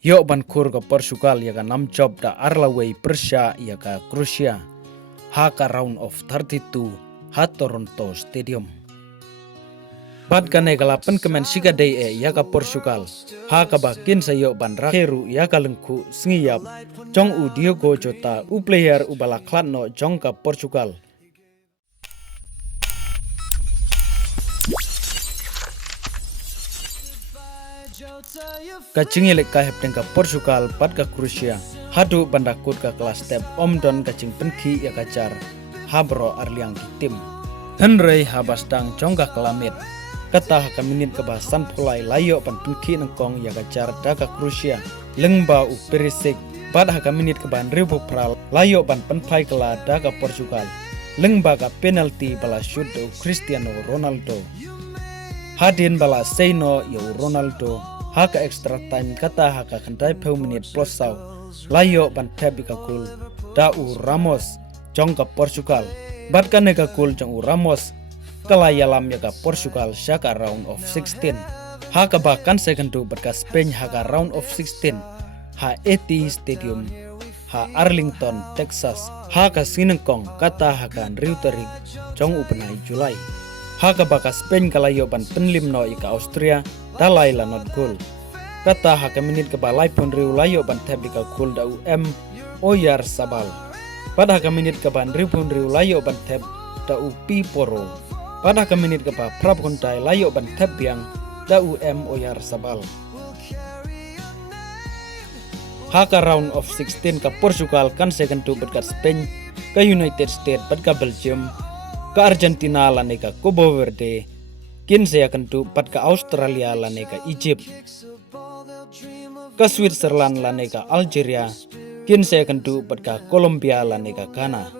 Yo ban kur ka Portugal ya ka nam job da Arlaway Persia ya ka Croatia. Ha ka round of 32 ha Toronto Stadium. Bad ka negalapan kemen siga day ya ka Portugal. Ha ka bakin sayo ban rakeru ya ka lengku sngiyap. Jong u Diogo Jota u player u balaklat no jong ka Portugal. Kacing elek kahep dengan Portugal pat ka Croatia. Hadu bandakut ka kelas step omdon kacing penki ya kacar. Habro arliang di tim. Hynrei habasdang jongga kelamit. Kata haka minit kebahasan pulai layo pan penki nengkong ya kacar daga Croatia. Lengba u perisik. Pat haka minit kebahan ribu pral layo pan penpai kela daga Portugal. Lengba ka penalti bala shoot do Cristiano Ronaldo. Hadin bala Seino ya Ronaldo. Haka extra time kata haka kantai peu menit plus sau. Layo ban thep ka gol. Da u Ramos jong ka Portugal. Bat kan ka gol jong u Ramos. Kalayalam ya ka Portugal syaka round of 16. Haka bahkan second do bat ka Spain haka round of 16. Ha Stadium. Ha Arlington, Texas. Haka sinengkong kata haka Riuterik jong u penai Julai. Haka baka Spain kalayo ban penlim no ika Austria dalai la not gol. Kata haka minit ke balai pun riu layo ban thep ika gol da UM Oyar Sabal. Pada haka minit ke ban riu pun riu layo ban thep da UP Poro. Pada haka minit ke ba prap kontai layo ban thep biang da UM Oyar Sabal. Haka round of 16 ka Portugal kan second to berkat Spain ke United States berkat Belgium ke Argentina laneka Cabo Verde, kin saya kentu pat ke Australia laneka Egypt, ke Switzerland laneka Algeria, kin saya kentu pat ke Colombia laneka Ghana.